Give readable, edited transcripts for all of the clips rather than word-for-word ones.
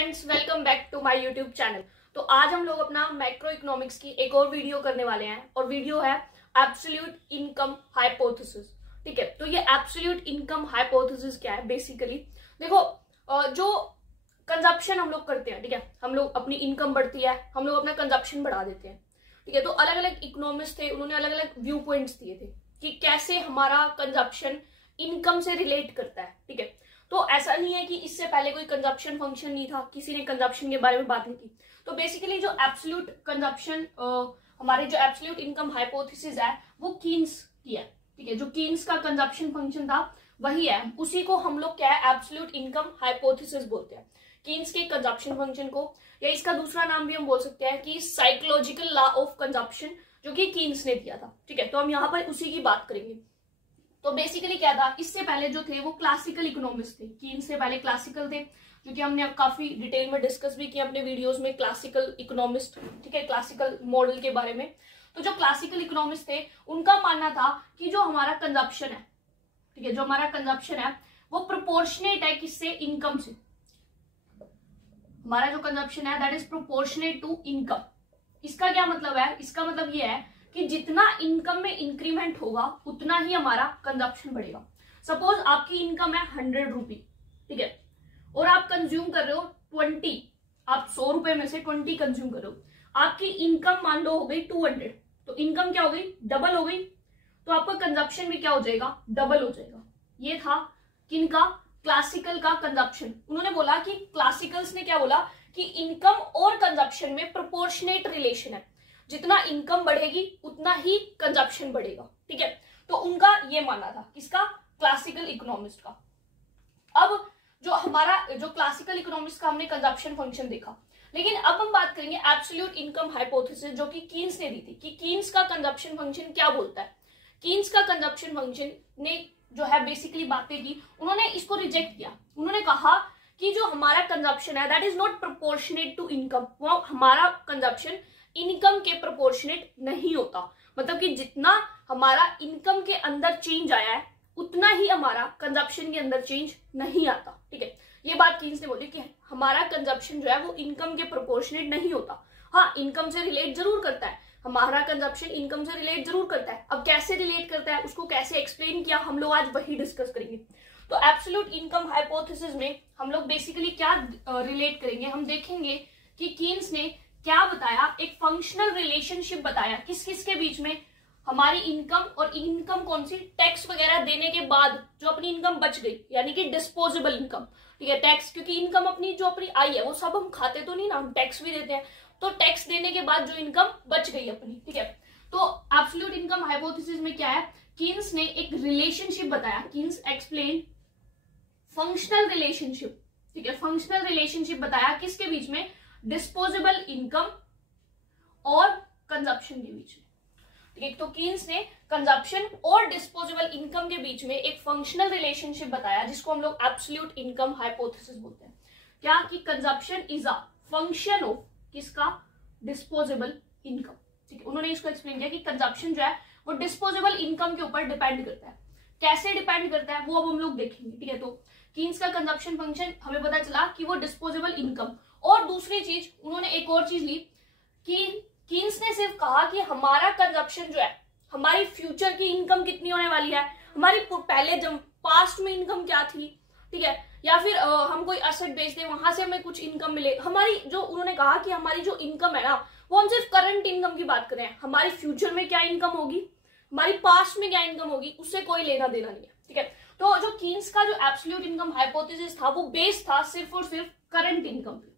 Friends, welcome back to my YouTube channel. तो आज हम लोग अपना मैक्रो इकोनॉमिक्स की एक और वीडियो करने वाले हैं और वीडियो है एब्सोल्यूट इनकम हाइपोथेसिस। ठीक है, तो ये एब्सोल्यूट इनकम हाइपोथेसिस क्या है? बेसिकली देखो, जो कंजप्शन हम लोग करते हैं, ठीक है, हम लोग अपनी इनकम बढ़ती है, हम लोग अपना कंजप्शन बढ़ा देते हैं। ठीक है, तो अलग अलग इकोनॉमिस्ट थे, उन्होंने अलग अलग व्यू पॉइंट्स दिए थे कि कैसे हमारा कंजप्शन इनकम से रिलेट करता है। ठीक है, तो ऐसा नहीं है कि इससे पहले कोई कंजप्शन फंक्शन नहीं था, किसी ने कंजप्शन के बारे में बात नहीं की। तो बेसिकली जो एब्सोल्यूट कंजप्शन, हमारे जो एब्सोल्यूट इनकम हाइपोथेसिस है वो कीन्स की है। ठीक है, जो कीन्स का कंजप्शन फंक्शन था वही है, उसी को हम लोग क्या है एब्सोल्यूट इनकम हाइपोथेसिस बोलते हैं, कीन्स के कंजप्शन फंक्शन को। या इसका दूसरा नाम भी हम बोल सकते हैं कि साइकोलॉजिकल लॉ ऑफ कंजप्शन, जो कि कीन्स ने दिया था। ठीक है, तो हम यहाँ पर उसी की बात करेंगे। तो बेसिकली क्या था, इससे पहले जो थे वो क्लासिकल इकोनॉमिस्ट थे, कीन्स से पहले क्लासिकल थे, जो कि हमने काफी डिटेल में डिस्कस भी किया अपने वीडियोस में, क्लासिकल इकोनॉमिस्ट। ठीक है, क्लासिकल मॉडल के बारे में। तो जो क्लासिकल इकोनॉमिस्ट थे उनका मानना था कि जो हमारा कंजप्शन है, ठीक है, जो हमारा कंजप्शन है वो प्रोपोर्शनेट है किससे? इनकम से। हमारा जो कंजप्शन है that is proportionate to income. इसका क्या मतलब है? इसका मतलब ये है कि जितना इनकम में इंक्रीमेंट होगा उतना ही हमारा कंजप्शन बढ़ेगा। सपोज आपकी इनकम है 100 रुपी, ठीक है, और आप कंज्यूम कर रहे हो 20, आप 100 रुपए में से 20 कंज्यूम कर रहे हो, आपकी इनकम मान लो हो गई 200, तो इनकम क्या हो गई? डबल हो गई, तो आपका कंजप्शन भी क्या हो जाएगा? डबल हो जाएगा। ये था किनका? क्लासिकल का कंजप्शन। उन्होंने बोला कि क्लासिकल्स ने क्या बोला कि इनकम और कंजप्शन में प्रोपोर्शनेट रिलेशन है, जितना इनकम बढ़ेगी उतना ही कंजप्शन बढ़ेगा। ठीक है, तो उनका ये मानना था, किसका? क्लासिकल इकोनॉमिस्ट का। अब जो हमारा जो क्लासिकल इकोनॉमिस्ट का हमने कंजप्शन फंक्शन देखा, लेकिन अब हम बात करेंगे एब्सोल्यूट इनकम हाइपोथेसिस, जो कि कीन्स ने दी थी, कि कीन्स का कंजप्शन फंक्शन क्या बोलता है। कीन्स का कंजप्शन फंक्शन ने जो है बेसिकली बातें की, उन्होंने इसको रिजेक्ट किया। उन्होंने कहा कि जो हमारा कंजप्शन है that is not proportionate to income, वो हमारा कंजप्शन इनकम के प्रोपोर्शनेट नहीं होता। मतलब कि जितना हमारा इनकम के अंदर चेंज आया है उतना ही हमारा कंजप्शन के अंदर चेंज नहीं आता। ठीक है, ये बात कीन्स ने बोली कि हमारा कंजप्शन जो है वो इनकम के प्रोपोर्शनेट नहीं होता। हाँ, इनकम से रिलेट जरूर करता है, हमारा कंजप्शन इनकम से रिलेट जरूर करता है। अब कैसे रिलेट करता है, उसको कैसे एक्सप्लेन किया, हम लोग आज वही डिस्कस करेंगे। तो एब्सोल्यूट इनकम हाइपोथेसिस में हम लोग बेसिकली क्या रिलेट करेंगे, हम देखेंगे कि कीन्स ने क्या बताया, एक फंक्शनल रिलेशनशिप बताया किस किस के बीच में, हमारी इनकम और इनकम कौन सी? टैक्स वगैरह देने के बाद जो अपनी इनकम बच गई, यानी कि डिस्पोजेबल इनकम। ठीक है, टैक्स, क्योंकि इनकम अपनी जो अपनी आई है वो सब हम खाते तो नहीं ना, हम टैक्स भी देते हैं, तो टैक्स देने के बाद जो इनकम बच गई अपनी। ठीक है, तो एब्सोल्यूट इनकम हाइपोथेसिस में क्या है, कीन्स ने एक रिलेशनशिप बताया, कीन्स एक्सप्लेन फंक्शनल रिलेशनशिप। ठीक है, फंक्शनल रिलेशनशिप बताया किसके बीच में? डिस्पोजेबल इनकम और कंजप्शन के बीच में। ठीक है, तो कीन्स ने कंजप्शन और डिस्पोजेबल इनकम के बीच में एक फंक्शनल रिलेशनशिप बताया, जिसको हम लोग एब्सोल्यूट इनकम हाइपोथेसिस बोलते हैं। क्या? कि consumption is a function of किसका? Disposable income. ठीक है, उन्होंने इसको एक्सप्लेन किया कि कंजप्शन जो है वो डिस्पोजेबल इनकम के ऊपर डिपेंड करता है। कैसे डिपेंड करता है वो अब हम लोग देखेंगे। ठीक है, तो कीन्स का कंजप्शन फंक्शन हमें पता चला कि वो डिस्पोजेबल इनकम, और दूसरी चीज उन्होंने एक और चीज ली कि कीन्स ने सिर्फ कहा कि हमारा कंजप्शन जो है, हमारी फ्यूचर की इनकम कितनी होने वाली है, हमारी पहले जब पास्ट में इनकम क्या थी, ठीक है, या फिर हम कोई एसेट बेचते हैं वहां से हमें कुछ इनकम मिले, हमारी जो उन्होंने कहा कि हमारी जो इनकम है ना वो हम सिर्फ करंट इनकम की बात कर रहे हैं, हमारी फ्यूचर में क्या इनकम होगी, हमारी पास्ट में क्या इनकम होगी, उससे कोई लेना देना नहीं है। ठीक है, तो जो कीन्स का जो एब्सोल्यूट इनकम हाइपोथेसिस था वो बेस्ड था सिर्फ और सिर्फ करंट इनकम पे।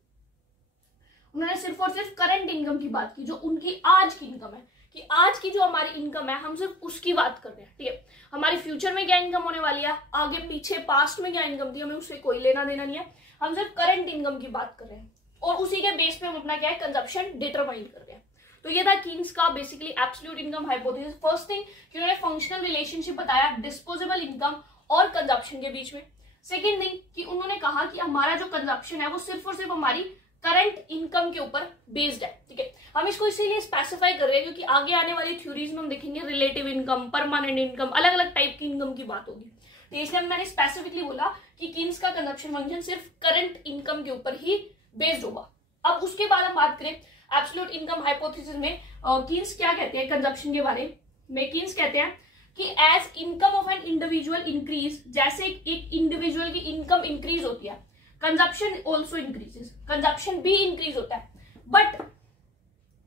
उन्होंने सिर्फ और सिर्फ करंट इनकम की बात की, जो उनकी आज की इनकम है, कि आज की जो हमारी इनकम है हम सिर्फ उसकी बात कर रहे हैं। ठीक है, हमारी फ्यूचर में क्या इनकम होने वाली है, आगे पीछे पास्ट में क्या इनकम थी, हमें उससे कोई लेना देना नहीं है, हम सिर्फ करंट इनकम की बात कर रहे हैं, और उसी के बेस पे हम अपना क्या है कंजप्शन डिटरमाइन कर रहे हैं। तो ये था कीन्स का basically absolute income hypothesis. First thing कि उन्होंने फंक्शनल रिलेशनशिप बताया डिस्पोजेबल इनकम और कंजप्शन के बीच में। सेकेंड थिंग कि उन्होंने कहा कि हमारा जो कंजप्शन है वो सिर्फ और सिर्फ हमारी करंट इनकम के ऊपर बेस्ड है। ठीक है, हम इसको इसीलिए स्पेसिफाई कर रहे हैं क्योंकि आगे आने वाली थ्योरीज में हम देखेंगे रिलेटिव इनकम, परमानेंट इनकम, अलग अलग टाइप की इनकम की बात होगी। तो इसलिए मैंने स्पेसिफिकली बोला कि कीन्स का कंजप्शन फंक्शन सिर्फ करंट इनकम के ऊपर ही बेस्ड होगा। अब उसके बाद हम बात करें एब्सोल्यूट इनकम हाइपोथेसिस में कीन्स क्या कहते हैं कंजप्शन के बारे में। कीन्स कहते हैं कि as income of an individual increase, जैसे एक इंडिविजुअल की इनकम इंक्रीज होती है, कंजप्शन ऑल्सो इंक्रीजेस, कंजप्शन भी इंक्रीज होता है, but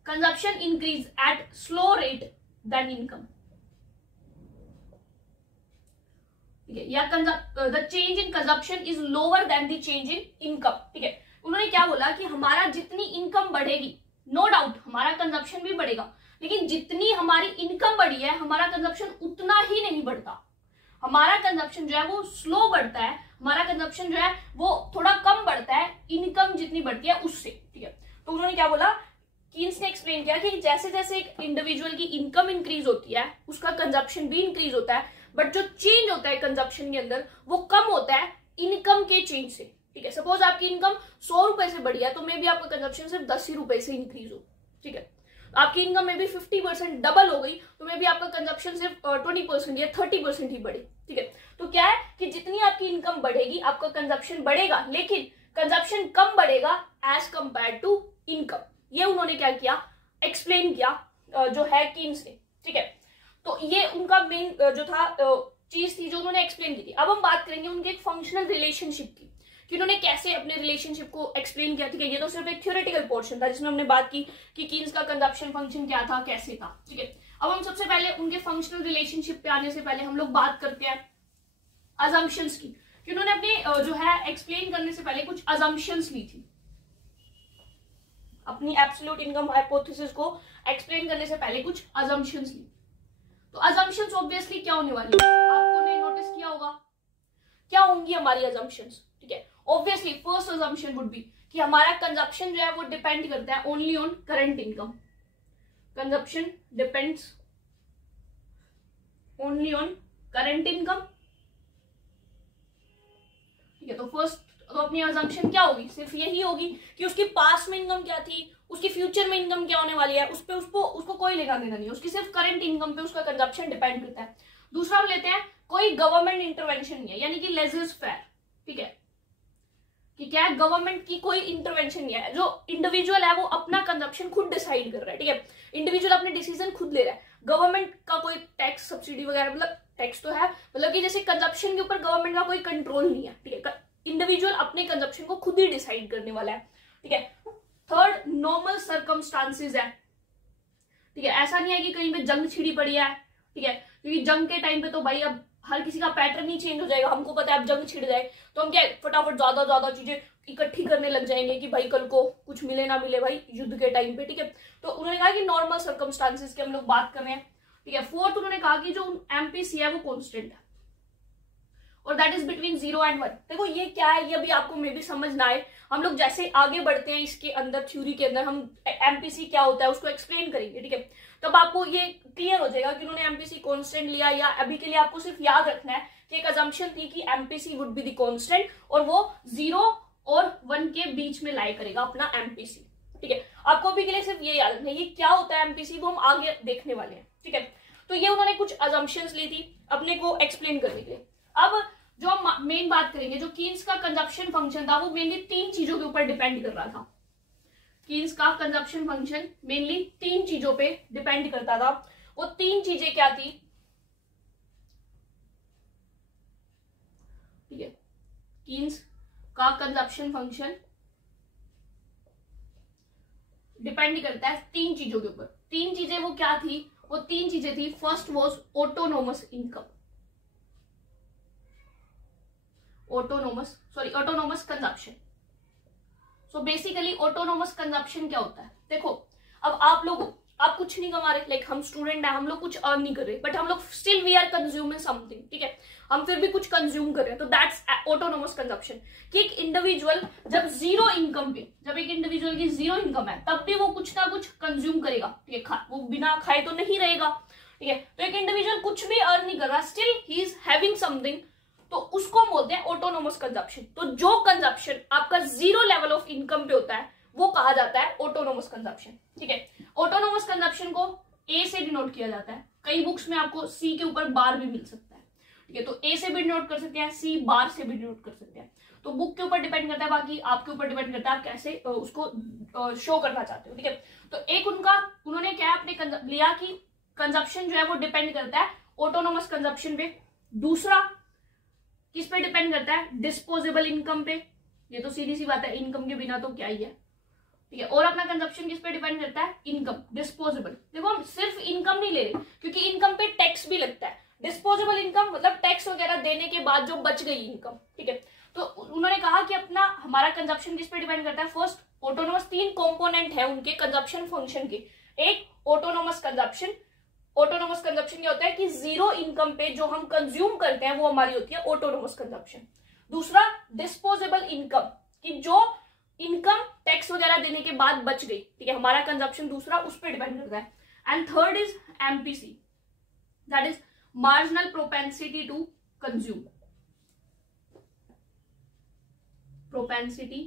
consumption increase at slow rate than income, या the change in consumption is lower than the change in income. ठीक है, उन्होंने क्या बोला कि हमारा जितनी इनकम बढ़ेगी, नो डाउट हमारा कंजप्शन भी बढ़ेगा, लेकिन जितनी हमारी इनकम बढ़ी है हमारा कंजप्शन उतना ही नहीं बढ़ता। हमारा कंजप्शन जो है वो स्लो बढ़ता है, हमारा कंजप्शन जो है वो थोड़ा कम बढ़ता है इनकम जितनी बढ़ती है उससे। ठीक है, तो उन्होंने क्या बोला, कीन्स ने एक्सप्लेन किया कि जैसे जैसे एक इंडिविजुअल की इनकम इंक्रीज होती है उसका कंजप्शन भी इंक्रीज होता है, बट जो चेंज होता है कंजप्शन के अंदर वो कम होता है इनकम के चेंज से। ठीक है, सपोज आपकी इनकम 100 रुपए से बढ़ी है तो मे बी आपका कंजप्शन सिर्फ 10 ही रुपए से इंक्रीज हो। ठीक है, आपकी इनकम में भी 50% डबल हो गई तो मे बी आपका कंजप्शन सिर्फ 20% या 30% ही बढ़े। ठीक है, तो क्या है कि जितनी आपकी इनकम बढ़ेगी आपका कंजप्शन बढ़ेगा, लेकिन कंजप्शन कम बढ़ेगा एज कंपेयर टू इनकम। ये उन्होंने क्या किया, एक्सप्लेन किया जो है कीन्स ने। ठीक है, तो ये उनका मेन जो था चीज थी जो उन्होंने एक्सप्लेन की थी। अब हम बात करेंगे उनके एक फंक्शनल रिलेशनशिप की कि उन्होंने कैसे अपने रिलेशनशिप को एक्सप्लेन किया। ठीक है, ये तो सिर्फ एक थ्योरेटिकल पोर्शन था जिसमें हमने बात की कि कीन्स का कंजप्शन फंक्शन क्या था, कैसे था। ठीक है, अब हम सबसे पहले उनके फंक्शनल रिलेशनशिप पे आने से पहले हम लोग बात करते हैं अजम्पशंस की, कि उन्होंने अपने जो है एक्सप्लेन करने से पहले कुछ अजम्पशंस ली थी। अपनी एब्सोल्यूट इनकम हाइपोथेसिस को एक्सप्लेन करने से पहले कुछ अजम्पशंस ली। तो अजम्पशंस ऑब्वियसली क्या होने वाली है, आपको ने नोटिस किया होगा क्या होंगी हमारी अजम्पशंस। ठीक है, obviously first assumption would be कि हमारा कंजप्शन जो है वो डिपेंड करता है only on current income. Consumption depends only on current income. ठीक है, तो फर्स्ट तो अपनी अजम्पशन क्या होगी, सिर्फ यही होगी कि उसकी पास्ट में इनकम क्या थी, उसकी फ्यूचर में इनकम क्या होने वाली है, उसको कोई लेना देना नहीं है, उसकी सिर्फ करंट इनकम पे उसका कंजप्शन डिपेंड करता है। दूसरा हम लेते हैं कोई गवर्नमेंट इंटरवेंशन नहीं है, यानी कि लेजर फेयर। ठीक है, कि क्या है, गवर्नमेंट की कोई इंटरवेंशन नहीं है, जो इंडिविजुअल है वो अपना कंजप्शन खुद डिसाइड कर रहा है। ठीक है, इंडिविजुअल अपने डिसीजन खुद ले रहा है, गवर्नमेंट का कोई टैक्स सब्सिडी वगैरह, मतलब टैक्स तो है, मतलब कि जैसे कंजप्शन के ऊपर गवर्नमेंट का कोई कंट्रोल नहीं है। ठीक है, इंडिविजुअल अपने कंजप्शन को खुद ही डिसाइड करने वाला है। ठीक है, थर्ड नॉर्मल सर्कमस्टांसेस है। ठीक है, ऐसा नहीं है कि कहीं पे जंग छिड़ी पड़ी है। ठीक है, क्योंकि जंग के टाइम पे तो भाई अब हर किसी का पैटर्न ही चेंज हो जाएगा। हमको पता है अब जंग छिड़ जाए तो हम क्या फटाफट ज्यादा चीजें इकट्ठी करने लग जाएंगे कि भाई कल को कुछ मिले ना मिले भाई युद्ध के टाइम पे। ठीक है, तो उन्होंने कहा कि नॉर्मल सर्कमस्टांसेस के हम लोग बात कर रहे हैं। ठीक है, फोर्थ उन्होंने कहा कि जो एमपीसी है वो कॉन्स्टेंट है और दैट इज बिटवीन 0 and 1। देखो ये क्या है, ये अभी आपको मे भी समझ ना आए, हम लोग जैसे आगे बढ़ते हैं इसके अंदर थ्योरी के अंदर हम एमपीसी क्या होता है उसको एक्सप्लेन करेंगे। ठीक है, तब आपको ये क्लियर हो जाएगा कि उन्होंने एमपीसी कांस्टेंट लिया, या अभी के लिए आपको सिर्फ याद रखना है कि एक अजम्पशन थी कि MPC would be the constant और वो 0 और 1 के बीच में लाई करेगा अपना एमपीसी। ठीक है, आपको अभी के लिए सिर्फ ये याद रखना है ये क्या होता है एमपीसी, वो हम आगे देखने वाले हैं। ठीक है, तो ये उन्होंने कुछ अजम्पशंस ली थी अपने को एक्सप्लेन करने के लिए। अब जो हम मेन बात करेंगे, जो कीन्स का कंजप्शन फंक्शन था वो मेनली 3 चीजों के ऊपर डिपेंड कर रहा था। कीन्स का कंजप्शन फंक्शन मेनली 3 चीजों पे डिपेंड करता था। वो 3 चीजें क्या थी, ठीक है, कीन्स का कंजप्शन फंक्शन डिपेंड करता है 3 चीजों के ऊपर। 3 चीजें वो क्या थी, वो 3 चीजें थी, first was autonomous income, autonomous consumption. So basically autonomous consumption क्या होता है, देखो अब आप कुछ नहीं कमा रहे, लाइक हम स्टूडेंट है, हम लोग कुछ अर्न नहीं कर रहे, बट हम लोग still we are consuming something. ठीक है, हम फिर भी कुछ कंज्यूम कर रहे हैं, तो दैट्स ऑटोनोमस कंजप्शन। कि एक इंडिविजुअल जब जीरो इनकम पे, जब एक इंडिविजुअल की 0 इनकम है तब भी वो कुछ ना कुछ कंज्यूम करेगा। ठीक है, वो बिना खाए तो नहीं रहेगा। ठीक है, तो एक इंडिविजुअल कुछ भी अर्न नहीं कर रहा, still he is having something, तो उसको हम बोलते हैं ऑटोनोमस कंजप्शन। तो जो कंजप्शन आपका 0 लेवल ऑफ इनकम पे होता है वो कहा जाता है ऑटोनोमस कंजप्शन। ठीक है, ऑटोनोमस कंजप्शन को ए से डिनोट किया जाता है, कई बुक्स में आपको सी के ऊपर बार भी मिल सकता है। ठीक है, तो ए से भी डिनोट कर सकते हैं, सी बार से भी डिनोट कर सकते हैं। तो बुक के ऊपर डिपेंड करता है, बाकी आपके ऊपर डिपेंड करता है आप कैसे उसको शो करना चाहते हो, ठीक है। तो एक उन्होंने क्या अपने लिया कि कंजप्शन जो है वो डिपेंड करता है ऑटोनोमस कंजप्शन पे। दूसरा किस पे डिपेंड करता है, डिस्पोजेबल इनकम पे। ये तो सीधी सी बात है, इनकम के बिना तो क्या ही है, ठीक है। और अपना कंजप्शन किस पे डिपेंड करता है, इनकम, डिस्पोजेबल। देखो हम सिर्फ इनकम नहीं ले रहे, क्योंकि इनकम पे टैक्स भी लगता है। डिस्पोजेबल इनकम मतलब टैक्स वगैरह देने के बाद जो बच गई इनकम, ठीक है। तो उन्होंने कहा कि अपना हमारा कंजप्शन किस पे डिपेंड करता है, फर्स्ट ऑटोनोमस, 3 कंपोनेंट है उनके कंजप्शन फंक्शन के। एक ऑटोनोमस कंजप्शन, ऑटोनोमस कंजप्शन क्या होता है कि जीरो इनकम पे जो हम कंज्यूम करते हैं वो हमारी होती है ऑटोनोमस कंजप्शन। दूसरा डिस्पोजेबल इनकम, कि जो इनकम टैक्स वगैरह देने के बाद बच गई, ठीक है, हमारा कंजप्शन दूसरा उस पर डिपेंड करता है। And third is MPC, that is marginal propensity to consume, propensity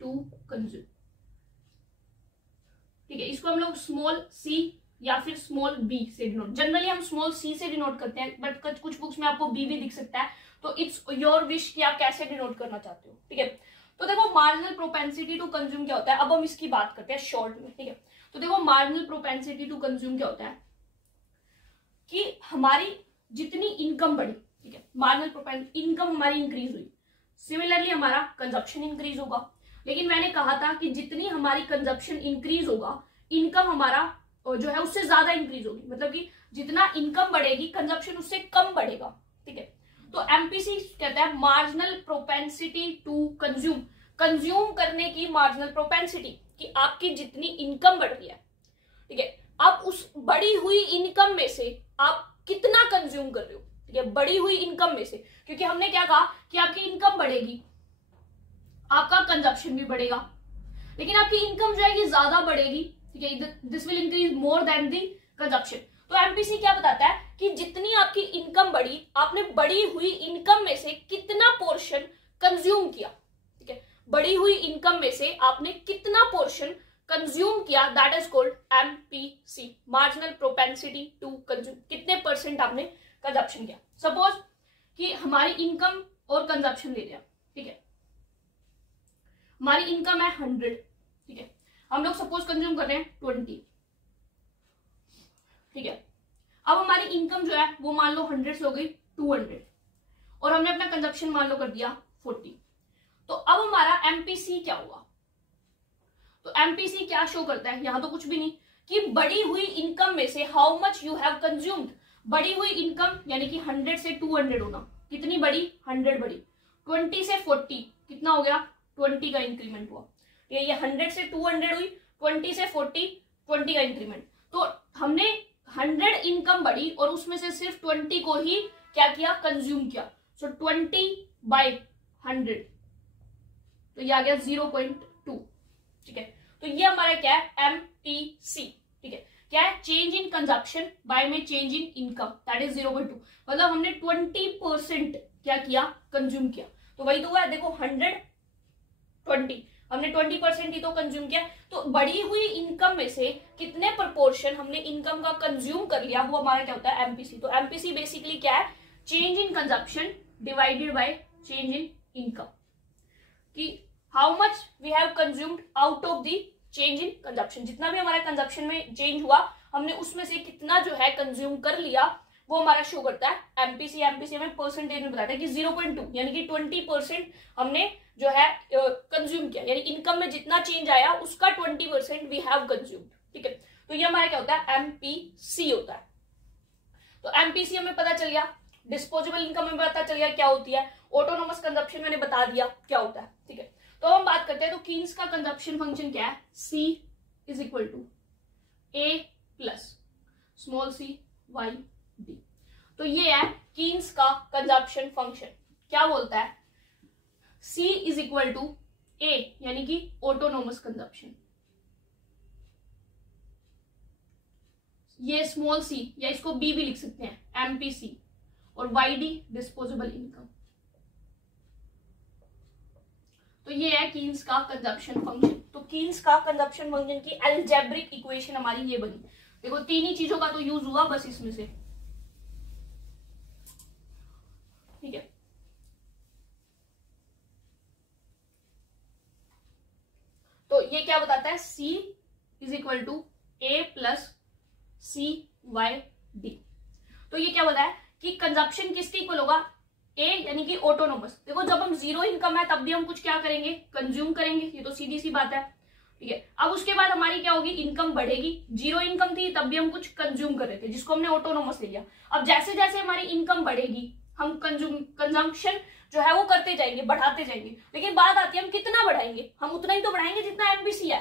to consume, ठीक है। इसको हम लोग स्मॉल सी या फिर स्मॉल बी से डिनोट, जनरली हम स्मॉल सी से डिनोट करते हैं, बट कुछ बुक्स में आपको बी भी दिख सकता है, तो इट्स योर विश कि आप कैसे डिनोट करना चाहते हो, ठीक है। तो देखो मार्जिनल प्रोपेंसिटी टू कंज्यूम क्या होता है, अब हम इसकी बात करते हैं शॉर्ट में, ठीक है। तो देखो मार्जिनल प्रोपेंसिटी टू कंज्यूम क्या होता है कि हमारी जितनी इनकम बढ़ी, ठीक है, मार्जिनल प्रोपेंसिटी, इनकम हमारी इंक्रीज हुई, सिमिलरली हमारा कंजप्शन इंक्रीज होगा। लेकिन मैंने कहा था कि जितनी हमारी कंजप्शन इंक्रीज होगा, इनकम हमारा जो है उससे ज्यादा इंक्रीज होगी, मतलब कि जितना इनकम बढ़ेगी कंजप्शन उससे कम बढ़ेगा, ठीक है। तो एमपीसी कहता है marginal propensity to consume, consume करने की मार्जिनल प्रोपेंसिटी, कि आपकी जितनी इनकम बढ़ रही है, ठीक है, अब उस बढ़ी हुई इनकम में से आप कितना कंज्यूम कर रहे हो, ठीक है, बढ़ी हुई इनकम में से। क्योंकि हमने क्या कहा कि आपकी इनकम बढ़ेगी, आपका कंजप्शन भी बढ़ेगा, लेकिन आपकी इनकम जो है ये ज्यादा बढ़ेगी, ठीक है, this will increase more than the consumption. तो एमपीसी क्या बताता है कि जितनी आपकी इनकम बढ़ी, आपने बढ़ी हुई इनकम में से कितना पोर्शन कंज्यूम किया, ठीक है, बढ़ी हुई इनकम में से आपने कितना पोर्शन कंज्यूम किया, that is called MPC, marginal propensity to consume, कितने परसेंट आपने कंजप्शन किया। सपोज कि हमारी इनकम और कंजप्शन ले लिया, ठीक है, हमारी इनकम है 100, ठीक है, हम लोग सपोज कंज्यूम कर रहे हैं 20, ठीक है। अब हमारी इनकम जो है वो मान लो 100 से हो गई 200, और हमने अपना कंजप्शन मान लो कर दिया 40। तो अब हमारा एमपीसी क्या हुआ, तो एमपीसी क्या शो करता है, यहां तो कुछ भी नहीं, कि बढ़ी हुई इनकम में से how much you have consumed, बढ़ी हुई इनकम यानी कि 100 से 200 होना, कितनी बढ़ी, 100 बढ़ी, 20 से 40 कितना हो गया, 20 का इंक्रीमेंट हुआ, ये 100 से 200 हुई, 20 से 40 20 का इंक्रीमेंट। तो हमने 100 इनकम बढ़ी और उसमें से सिर्फ 20 को ही क्या किया, कंज्यूम किया। सो 20/100, तो ये आ गया 0.2, ठीक है। तो ये हमारा क्या है, एमपीसी, ठीक है, क्या है, चेंज इन कंजप्शन बाय में change in income, that is 0.2, मतलब हमने 20% क्या किया, कंज्यूम किया। तो वही तो हुआ है, देखो 100/20, हमने 20% ही तो कंज्यूम किया। तो बढ़ी हुई इनकम में से कितने प्रोपोर्शन हमने इनकम का कंज्यूम कर लिया, वो हमारा क्या होता है, एमपीसी। तो एमपीसी बेसिकली क्या है, change in consumption divided by change in income, कि how much we have consumed out of the change in consumption, जितना भी हमारा कंजप्शन में चेंज हुआ हमने उसमें से कितना जो है कंज्यूम कर लिया, वो हमारा शो करता है एमपीसी। एमपीसी में परसेंटेज में बताता है कि 0.2 यानी कि 20% हमने जो है कंज्यूम किया, यानी इनकम में जितना चेंज आया उसका 20% वी हैव कंज्यूम्ड, ठीक है। तो ये हमारा क्या होता है, एमपीसी होता है। तो एमपीसी हमें पता चल गया, डिस्पोजेबल इनकम में पता चल गया क्या होती है, ऑटोनोमस कंजप्शन मैंने बता दिया क्या होता है, ठीक है। तो हम बात करते हैं, तो कीन्स का कंजप्शन फंक्शन क्या है, C is equal to A plus small c y d। तो ये है कीन्स का कंजप्शन फंक्शन, क्या बोलता है, C is equal to A यानी कि ऑटोनोमस कंजप्शन, ये स्मॉल c या इसको B भी लिख सकते हैं MPC, और YD डिस्पोजेबल इनकम। तो ये है कीन्स का कंजप्शन फंक्शन। तो कीन्स का कंजप्शन फंक्शन की अलजेब्रिक इक्वेशन हमारी ये बनी। देखो 3 ही चीजों का तो यूज हुआ बस इसमें से, ठीक है। ये क्या बताता है, C is equal to A plus CYD। तो ये क्या बताया कि कंजप्शन किसके इक्वल होगा, A यानी कि ऑटोनोमस। देखो जब हम जीरो इनकम है तब भी हम कुछ क्या करेंगे, कंज्यूम करेंगे, ये तो सीधी सी बात है, ठीक है। अब उसके बाद हमारी क्या होगी, इनकम बढ़ेगी। जीरो इनकम थी तब भी हम कुछ कंज्यूम कर रहे थे जिसको हमने ऑटोनोमस ले लिया। अब जैसे जैसे हमारी इनकम बढ़ेगी हम कंजम्पशन जो है वो करते जाएंगे, बढ़ाते जाएंगे। लेकिन बात आती है हम कितना बढ़ाएंगे, हम उतना ही तो बढ़ाएंगे जितना एमपीसी है,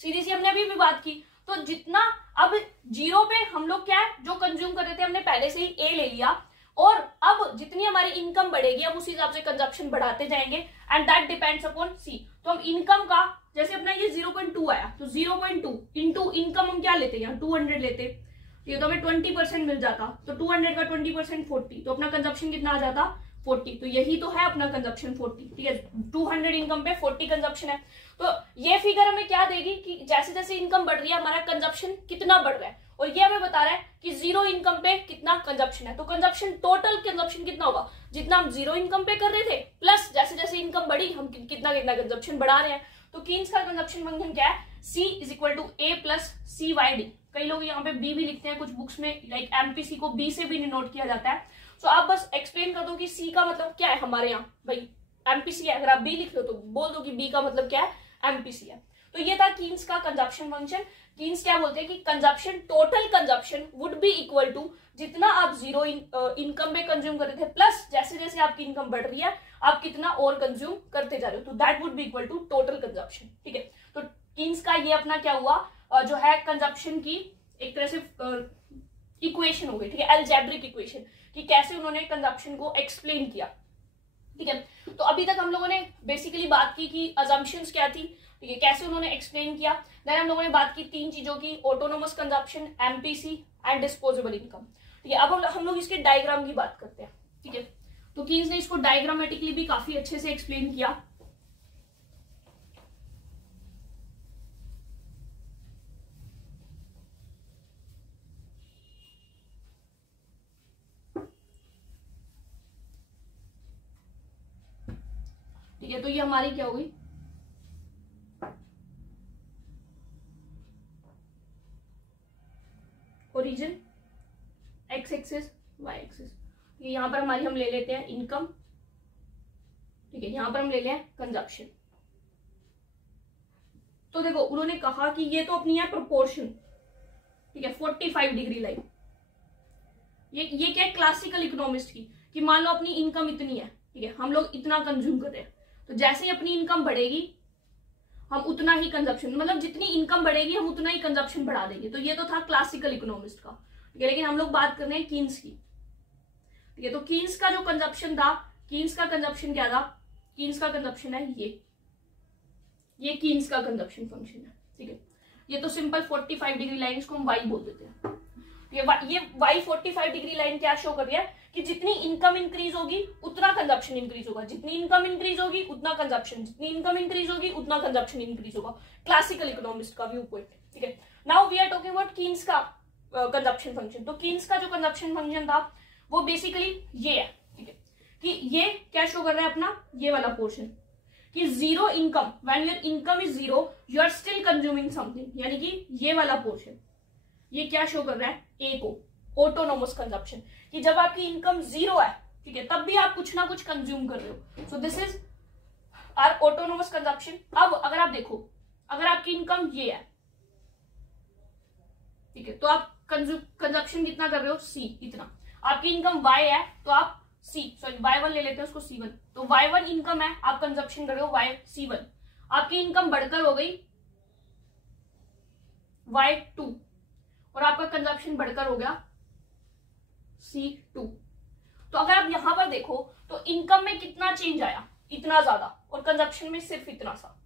सीधी सी हमने अभी भी बात की। तो जितना अब जीरो पे हम लोग क्या है जो कंज्यूम कर रहे थे हमने पहले से ही ए ले लिया, और अब जितनी हमारी इनकम बढ़ेगी हम उस हिसाब से कंजप्शन बढ़ाते जाएंगे, एंड दैट डिपेंड्स अपॉन सी। तो हम इनकम का जैसे अपना ये 0.2 आया तो 0.2 इंटू इनकम हम क्या लेते हैं, यहाँ 200 लेते, ये तो हमें 20% मिल जाता, तो 200 का 20% 40, तो अपना कंजप्शन कितना आ जाता 40। तो यही तो है अपना कंजप्शन 40, ठीक है। 200 इनकम पे 40 कंजप्शन है। तो ये फिगर हमें क्या देगी कि जैसे जैसे इनकम बढ़ रही है हमारा कंजप्शन कितना बढ़ रहा है, और ये हमें बता रहा है कि जीरो इनकम पे कितना कंजप्शन है। तो कंजप्शन, टोटल कंजप्शन कितना होगा, जितना हम जीरो इनकम पे कर रहे थे प्लस जैसे जैसे इनकम बढ़ी हम कितना कितना कंजप्शन बढ़ा रहे हैं। तो कीन्स का कंजप्शन फंक्शन क्या है, C is equal to A plus CYD। कई लोग यहाँ पे B भी लिखते हैं, कुछ बुक्स में लाइक एमपीसी को B से भी डिनोट किया जाता है। सो आप बस एक्सप्लेन कर दो कि C का मतलब क्या है हमारे यहाँ, भाई एमपीसी है, अगर आप B लिख लो तो बोल दो कि B का मतलब क्या है, एमपीसी है। तो ये था कीन्स का कंजप्शन फंक्शन। कीन्स क्या बोलते हैं कि consumption, total consumption would be equal to जितना आप जीरो इनकम में कंज्यूम कर रहे थे प्लस जैसे जैसे आपकी इनकम बढ़ रही है आप कितना और कंज्यूम करते जा रहे हो, तो that would be equal to total consumption, ठीक है। तो कीन्स का ये अपना क्या हुआ, जो है कंजप्शन की एक तरह से इक्वेशन हो गई, ठीक है, अलजेब्रिक इक्वेशन, कि कैसे उन्होंने कंजप्शन को एक्सप्लेन किया, ठीक है। तो अभी तक हम लोगों ने बेसिकली बात की कि अजम्पशंस क्या थी, ठीक है, कैसे उन्होंने एक्सप्लेन किया। देन हम लोगों ने बात की तीन चीजों की, autonomous consumption, MPC and disposable income, ठीक है। अब हम लोग इसके डायग्राम की बात करते हैं, ठीक है। तो कीन्स ने इसको डायग्रामेटिकली भी काफी अच्छे से एक्सप्लेन किया। ठीक है, तो ये हमारी क्या होगी, origin, X axis, Y axis. यहाँ पर हमारी हम ले लेते हैं इनकम, ठीक है, यहाँ पर हम ले लें कंजप्शन। तो देखो उन्होंने कहा कि ये तो अपनी है प्रोपोर्शन, ठीक है, 45 डिग्री लाइन। ये क्या है, क्लासिकल इकोनॉमिस्ट की, कि मान लो अपनी इनकम इतनी है, ठीक है, हम लोग इतना कंज्यूम कर रहे हैं, तो जैसे ही अपनी इनकम बढ़ेगी हम उतना ही कंजप्शन, मतलब जितनी इनकम बढ़ेगी हम उतना ही कंजप्शन बढ़ा देंगे। तो ये तो था क्लासिकल इकोनॉमिस्ट का, ठीक है। लेकिन हम लोग बात कर रहे हैं कीन्स की, ठीक है। तो कीन्स का जो कंजप्शन था, कीन्स का कंजप्शन क्या था, कीन्स का कंजप्शन है ये कीन्स का कंजप्शन फंक्शन है, ठीक है। ये तो सिंपल 45 डिग्री लाइन, इसको हम वाई बोल देते हैं। ये वाई 45 डिग्री लाइन क्या शो कर रही है कि जितनी इनकम इंक्रीज होगी उतना कंजप्शन इंक्रीज होगा, जितनी इनकम इंक्रीज होगी उतना कंजप्शन, जितनी इनकम इंक्रीज होगी उतना कंजप्शन इंक्रीज होगा, क्लासिकल इकोनॉमिस्ट का व्यू पॉइंट, ठीक है। Now we are talking about Keynes का कंजप्शन फंक्शन। तो कीन्स का जो कंजप्शन फंक्शन था वो बेसिकली ये है, ठीक है, कि ये क्या शो कर रहा है अपना, ये वाला पोर्शन, कि zero income, when your income is zero you are still consuming something, यानी कि ये वाला पोर्शन ये क्या शो कर रहा है, ए को, ऑटोनोमस कंजप्शन, कि जब आपकी इनकम जीरो है, ठीक है, तब भी आप कुछ ना कुछ कंज्यूम कर रहे हो। So this is our autonomous consumption. अब अगर आप देखो, अगर आपकी इनकम ये है, ठीक है, तो आप कंजप्शन कितना कर रहे हो, सी इतना। आपकी इनकम वाई है तो आप y1 ले लेते हैं उसको c1, तो y1 इनकम है, आप कंजप्शन कर रहे हो c1। आपकी इनकम बढ़कर हो गई y2 और आपका कंजप्शन बढ़कर हो गया c2। तो अगर आप यहां पर देखो तो इनकम में कितना चेंज आया, इतना ज्यादा, और कंजप्शन में सिर्फ इतना सा,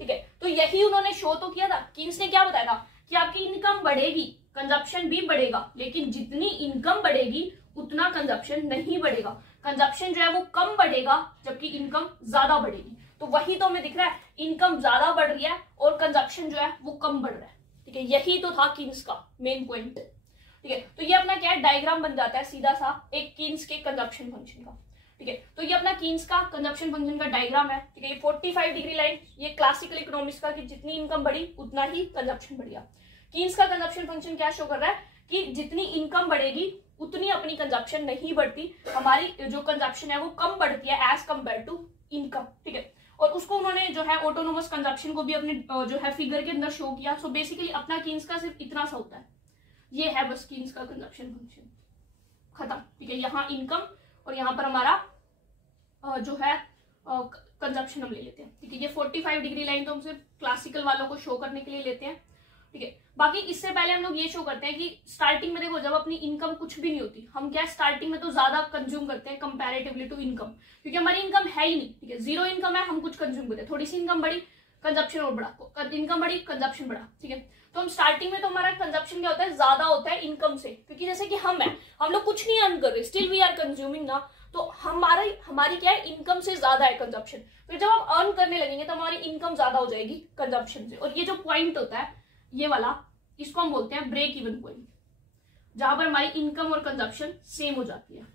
ठीक है। तो यही उन्होंने शो तो किया था, कीन्स ने क्या बताया था कि आपकी इनकम बढ़ेगी, कंजप्शन भी बढ़ेगा, लेकिन जितनी इनकम बढ़ेगी उतना कंजप्शन नहीं बढ़ेगा। कंजप्शन जो है वो कम बढ़ेगा जबकि इनकम ज्यादा बढ़ेगी। तो वही तो हमें दिख रहा है, इनकम ज्यादा बढ़ रही है और कंजप्शन जो है वो कम बढ़ रहा है, ठीक है। यही तो था कीन्स का मेन पॉइंट, ठीक है। तो ये अपना क्या है, डायग्राम बन जाता है सीधा सा एक कीन्स के कंजप्शन फंक्शन का, ठीक है। तो ये अपना कीन्स का कंजप्शन फंक्शन का डायग्राम है, ठीक है। ये 45 डिग्री लाइन, ये क्लासिकल इकोनॉमिक्स का कि जितनी इनकम बढ़ी उतना ही कंजप्शन बढ़िया। कीन्स का कंजप्शन फंक्शन क्या शो कर रहा है कि जितनी इनकम बढ़ेगी उतनी अपनी कंजप्शन नहीं बढ़ती, हमारी जो कंजप्शन है वो कम बढ़ती है एज कंपेयर टू इनकम, ठीक है। और उसको उन्होंने जो है ऑटोनोमस कंजप्शन को भी अपने जो है फिगर के अंदर शो किया। सो बेसिकली अपना कीन्स का सिर्फ इतना सा होता है, ये है बस कीन्स का कंजप्शन फंक्शन, खत्म, ठीक है। यहाँ इनकम और यहाँ पर हमारा जो है कंजप्शन हम ले लेते हैं, ठीक है। ये 45 डिग्री लाइन तो हम सिर्फ क्लासिकल वालों को शो करने के लिए लेते हैं, ठीक है। बाकी इससे पहले हम लोग ये शो करते हैं कि स्टार्टिंग में देखो जब अपनी इनकम कुछ भी नहीं होती, हम क्या स्टार्टिंग में तो ज्यादा कंज्यूम करते हैं कंपैरेटिवली टू इनकम, क्योंकि हमारी इनकम है ही नहीं, ठीक है। जीरो इनकम है, हम कुछ कंज्यूम करते हैं, थोड़ी सी इनकम बढ़ी कंजप्शन और बढ़ा, इनकम बढ़ी कंजप्शन बढ़ा, ठीक है। तो हम स्टार्टिंग में तो हमारा कंजप्शन क्या होता है, ज्यादा होता है इनकम से, क्योंकि जैसे कि हम लोग कुछ नहीं अर्न कर रहे, स्टिल वी आर कंज्यूमिंग ना, तो हमारी क्या है, इनकम से ज्यादा है कंजप्शन। फिर जब हम अर्न करने लगेंगे तो हमारी इनकम ज्यादा हो जाएगी कंजप्शन से। और ये जो पॉइंट होता है ये वाला, इसको हम बोलते हैं ब्रेक इवन पॉइंट, जहां पर हमारी इनकम और कंजप्शन सेम हो जाती है,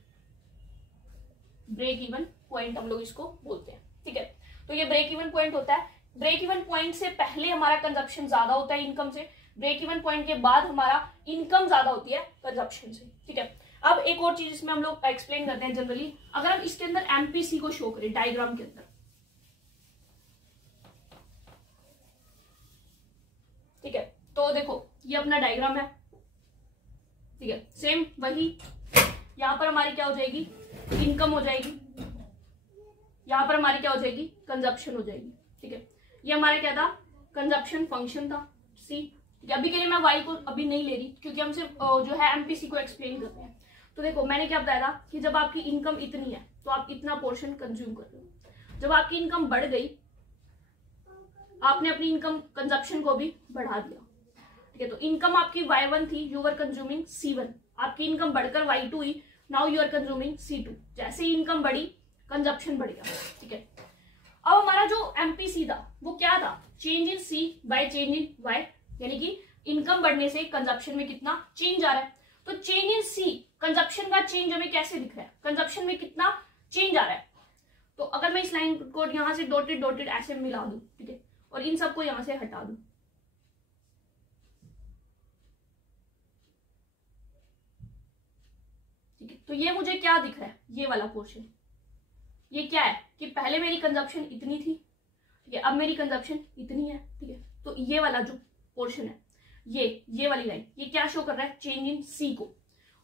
ब्रेक इवन पॉइंट हम लोग इसको बोलते हैं, ठीक है। तो ये ब्रेक इवन पॉइंट होता है। ब्रेक इवन पॉइंट से पहले हमारा कंजप्शन ज्यादा होता है इनकम से, ब्रेक इवन पॉइंट के बाद हमारा इनकम ज्यादा होती है कंजप्शन से, ठीक है। अब एक और चीज इसमें हम लोग एक्सप्लेन करते हैं जनरली, अगर हम इसके अंदर एमपीसी को शो करें डायग्राम के अंदर, ठीक है। तो देखो ये अपना डायग्राम है, ठीक है। सेम वही, यहां पर हमारी क्या हो जाएगी, इनकम हो जाएगी, यहां पर हमारी क्या हो जाएगी, कंजप्शन हो जाएगी, ठीक है। ये हमारा क्या था, कंजप्शन फंक्शन था सी, ठीक है। अभी के लिए मैं वाई को अभी नहीं ले रही, क्योंकि हम सिर्फ जो है एमपीसी को एक्सप्लेन करते हैं। तो देखो मैंने क्या बताया था कि जब आपकी इनकम इतनी है तो आप इतना पोर्शन कंज्यूम कर रहे हो, जब आपकी इनकम बढ़ गई आपने अपनी इनकम कंजप्शन को भी बढ़ा दिया, ठीक है। तो इनकम आपकी y1 थी, यू आर कंज्यूमिंग C1, आपकी इनकम बढ़कर y2 हुई, now you are consuming C2। जैसे ही इनकम बढ़ी कंजप्शन बढ़ गया, ठीक है। अब हमारा जो एमपीसी था वो क्या था, change in C bye change in Y, यानी कि इनकम बढ़ने से कंजप्शन में कितना चेंज आ रहा है। तो चेंज इन C, कंजप्शन का चेंज हमें कैसे दिख रहा है, कंजप्शन में कितना चेंज आ रहा है। तो अगर मैं इस लाइन को यहां से डॉटेड डॉटेड ऐसे मिला दूं, ठीक है, और इन सबको यहां से हटा दूं, ठीक है। तो ये मुझे क्या दिख रहा है, ये वाला पोर्शन, ये क्या है कि पहले मेरी कंजप्शन इतनी थी, ठीक है, अब मेरी कंजप्शन इतनी है, ठीक है। तो ये वाला जो पोर्शन है, ये वाली लाइन, ये क्या शो कर रहा है, चेंज इन C को।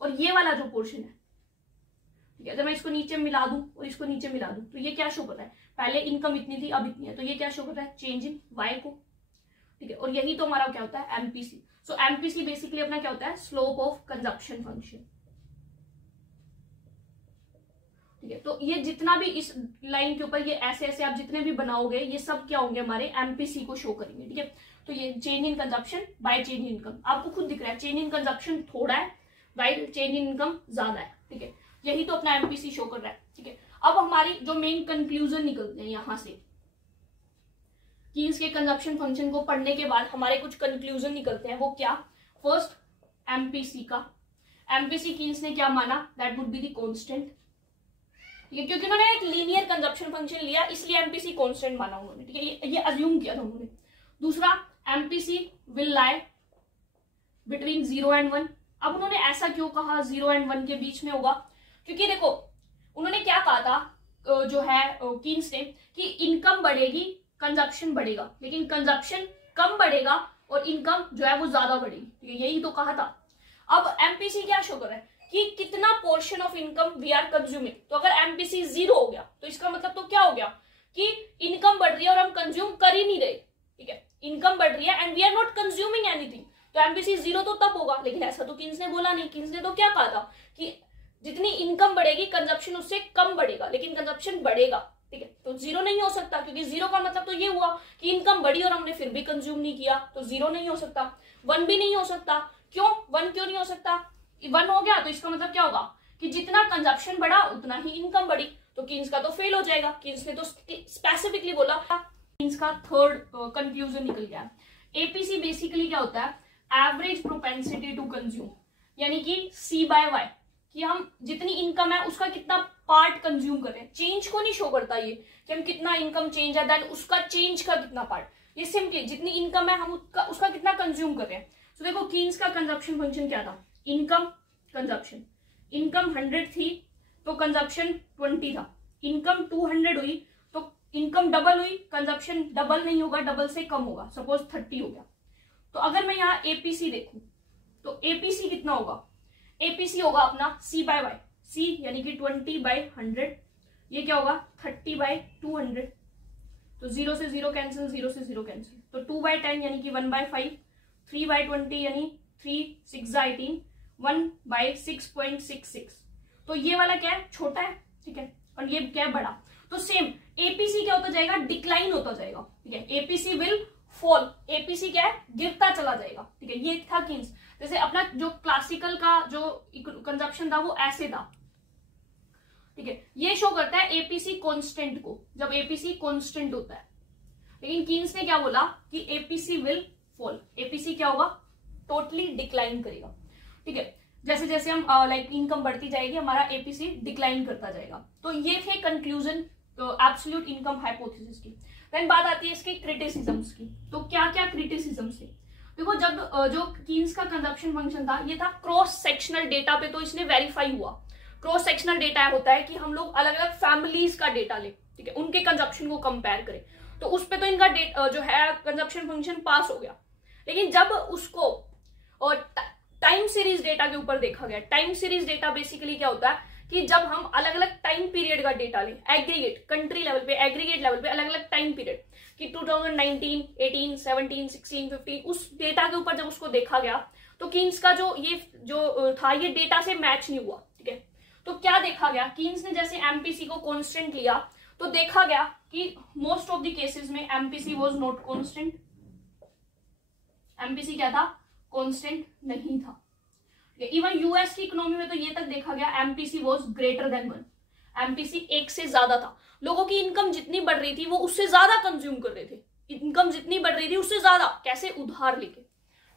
और ये वाला जो पोर्शन है, ठीक है, अगर मैं इसको नीचे मिला दूं और इसको नीचे मिला दूं तो ये क्या शो कर रहा है, पहले इनकम इतनी थी अब इतनी है, तो ये क्या शो कर रहा है, चेंज इन Y को, ठीक है। और यही तो हमारा क्या होता है, एमपीसी। सो एमपीसी बेसिकली अपना क्या होता है, स्लोप ऑफ कंजप्शन फंक्शन, ठीक है। तो ये जितना भी इस लाइन के ऊपर ये ऐसे ऐसे आप जितने भी बनाओगे ये सब क्या होंगे, हमारे एमपीसी को शो करेंगे, ठीक है। तो ये change in consumption bye change in income, आपको खुद दिख रहा है चेंज इन कंजप्शन थोड़ा है, बाय चेंज इन इनकम ज्यादा है, ठीक है। यही तो अपना एमपीसी शो कर रहा है, ठीक है। अब हमारी जो मेन कंक्लूजन निकलते हैं यहां से, कीन्स के कंजप्शन फंक्शन को पढ़ने के बाद हमारे कुछ कंक्लूजन निकलते हैं, वो क्या, फर्स्ट एमपीसी का, एमपीसी कीन्स ने क्या माना, that would be the constant, ठीक है, क्योंकि उन्होंने एक लीनियर कंजप्शन फंक्शन लिया इसलिए एमपीसी कांस्टेंट माना उन्होंने, ठीक है, ये अज्यूम किया था उन्होंने। दूसरा, MPC will lie between 0 and 1। अब उन्होंने ऐसा क्यों कहा 0 एंड 1 के बीच में होगा, क्योंकि देखो उन्होंने क्या कहा था जो है कीन्स ने कि इनकम बढ़ेगी कंजप्शन बढ़ेगा, लेकिन कंजप्शन कम बढ़ेगा और इनकम जो है वो ज्यादा बढ़ेगी, ठीक है, यही तो कहा था। अब एमपीसी क्या शो कर रहा है कि कितना portion of income we are consuming. तो अगर एमपीसी 0 हो गया तो इसका मतलब तो क्या हो गया कि इनकम बढ़ रही है और हम कंज्यूम कर ही नहीं रहे, ठीक है, इनकम बढ़ रही है and we are not consuming anything. तो एमपीसी 0 तो तब होगा, लेकिन ऐसा तो कीन्स ने बोला नहीं। कीन्स ने तो क्या कहा था कि जितनी इनकम बढ़ेगी कंजप्शन उससे कम बढ़ेगा, लेकिन कंजप्शन बढ़ेगा, ठीक है। तो 0 नहीं हो सकता, क्योंकि 0 का मतलब तो ये हुआ कि इनकम बढ़ी और हमने फिर भी कंज्यूम नहीं किया, तो 0 नहीं हो सकता। 1 भी नहीं हो सकता, क्यों 1 क्यों नहीं हो सकता, 1 हो गया तो इसका मतलब क्या होगा कि जितना कंजप्शन बढ़ा उतना ही इनकम बढ़ी, तो कीन्स का तो फेल हो जाएगा। कीन्स ने तो स्पेसिफिकली बोला। कीन्स का थर्ड कंक्लूजन निकल गया। एपीसी बेसिकली क्या होता है, एवरेज प्रोपेंसिटी टू कंज्यूम, यानी कि C/Y, कि हम जितनी इनकम है उसका कितना पार्ट कंज्यूम कर रहे हैं। चेंज को नहीं शो करता ये कि हम कितना इनकम चेंज है, देन उसका चेंज का कितना पार्ट, ये सिंपली जितनी इनकम है हम उसका कितना कंज्यूम कर रहे हैं। तो देखो कीन्स का कंजप्शन फंक्शन क्या था, इनकम कंजप्शन, इनकम 100 थी तो कंजप्शन 20 था, इनकम 200 हुई तो इनकम डबल हुई, कंजप्शन डबल नहीं होगा, डबल से कम होगा, सपोज 30 हो गया। तो अगर मैं यहाँ एपीसी देखूं तो एपीसी कितना होगा, एपीसी होगा अपना C/Y, C यानी कि 20/100, ये क्या होगा 30/200, तो 0 से 0 कैंसिल, 0 से 0 कैंसिल, तो 2/10 यानी कि 1/5, 3/20 यानी 3 6 18, 1/6.66, तो ये वाला क्या है छोटा है, ठीक है, और ये क्या है बड़ा। तो सेम एपीसी क्या होता जाएगा, डिक्लाइन होता जाएगा, ठीक है, एपीसी विल फॉल, एपीसी क्या है गिरता चला जाएगा, ठीक है। ये था कीन्स, जैसे अपना जो क्लासिकल का जो कंजप्शन था वो ऐसे था, ठीक है, ये शो करता है एपीसी कांस्टेंट को, जब एपीसी कांस्टेंट होता है। लेकिन कीन्स ने क्या बोला कि एपीसी विल फॉल, एपीसी क्या होगा टोटली डिक्लाइन करेगा, ठीक है, जैसे जैसे हम लाइक इनकम बढ़ती जाएगी हमारा एपीसी डिक्लाइन करता जाएगा। तो ये थे कंक्लूजन एब्सोल्यूट इनकम हाइपोथेसिस की। देन बात आती है इसके क्रिटिसिज्म्स की। तो क्या क्या क्रिटिसिज्म्स थे, देखो जब जो कीन्स का कंजप्शन फंक्शन था ये था क्रॉस सेक्शनल डेटा पे, तो इसने वेरीफाई हुआ। क्रॉस सेक्शनल डेटा होता है कि हम लोग अलग अलग फैमिलीज का डेटा लें, ठीक है, उनके कंजप्शन को कंपेयर करें, तो उस पे तो इनका जो है कंजप्शन फंक्शन पास हो गया। लेकिन जब उसको और टाइम सीरीज डेटा के ऊपर देखा गया, टाइम सीरीज डेटा बेसिकली क्या होता है कि जब हम अलग अलग टाइम पीरियड का डेटा लें, एग्रीगेट कंट्री लेवल पे, एग्रीगेट लेवल पे अलग अलग टाइम पीरियड कि 2019, 18, 17, 16, 15 उस डेटा के ऊपर जब उसको देखा गया तो कीन्स का जो था ये डेटा से मैच नहीं हुआ, ठीक है। तो क्या देखा गया, कीन्स ने जैसे एमपीसी को कांस्टेंट लिया तो देखा गया कि मोस्ट ऑफ द केसेस में MPC was not constant, MPC क्या था कांस्टेंट नहीं था। इवन यूएस की इकोनॉमी में तो ये तक देखा गया MPC was greater than 1, MPC 1 से ज्यादा था। लोगों की इनकम जितनी बढ़ रही थी वो उससे ज्यादा कंज्यूम कर रहे थे, इनकम जितनी बढ़ रही थी उससे ज्यादा, कैसे उधार लेके,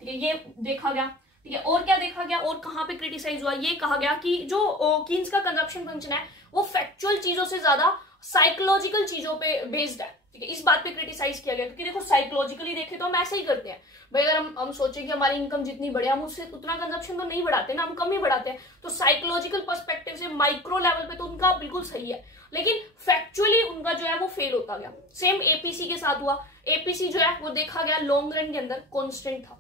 ठीक है, ये देखा गया, ठीक है। और क्या देखा गया और कहां पे क्रिटिसाइज हुआ, ये कहा गया कि जो कीन्स का कंजप्शन फंक्शन है वो फैक्चुअल चीजों से ज्यादा साइकोलॉजिकल चीजों पे बेस्ड है, ठीक है। इस बात पे क्रिटिसाइज किया गया क्योंकि देखो साइकोलॉजिकली देखें तो हम ऐसे ही करते हैं भाई, अगर हम सोचें कि हमारी इनकम जितनी बढ़े हम उससे उतना कंजप्शन तो नहीं बढ़ाते ना, हम कम ही बढ़ाते हैं। तो साइकोलॉजिकल पर्सपेक्टिव से माइक्रो लेवल पे तो उनका बिल्कुल सही है, लेकिन फैक्चुअली उनका जो है वो फेल होता गया। सेम एपीसी के साथ हुआ, एपीसी जो है वो देखा गया लॉन्ग रन के अंदर कॉन्स्टेंट था,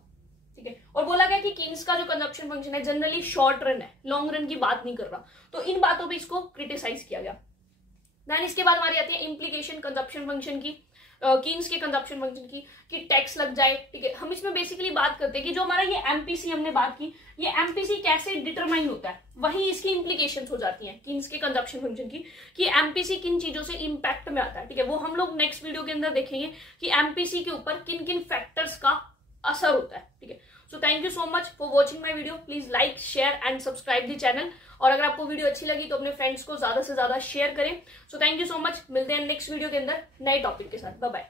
ठीक है, और बोला गया कि कीन्स का जो कंजप्शन फंक्शन है जनरली शॉर्ट रन है, लॉन्ग रन की बात नहीं कर रहा। तो इन बातों पे इसको क्रिटिसाइज किया गया। देन इसके बाद हमारी आती है इम्प्लीकेशन कंजप्शन फंक्शन की, कीन्स के कंजप्शन फंक्शन की, कि टैक्स लग जाए, ठीक है। हम इसमें बेसिकली बात करते हैं कि जो हमारा ये एमपीसी हमने बात की, ये एमपीसी कैसे डिटरमाइन होता है, वही इसकी इम्प्लीकेशंस हो जाती हैं कीन्स के कंजप्शन फंक्शन की, कि एमपीसी किन चीजों से इंपैक्ट में आता है, ठीक है। वो हम लोग नेक्स्ट वीडियो के अंदर देखेंगे कि एमपीसी के ऊपर किन किन फैक्टर्स का असर होता है, ठीक है। So thank you so much for watching my video, please like share and subscribe the channel, और अगर आपको वीडियो अच्छी लगी तो अपने फ्रेंड्स को ज्यादा से ज्यादा शेयर करें। So thank you so much, मिलते हैं नेक्स्ट वीडियो के अंदर नए टॉपिक के साथ, बाय बाय।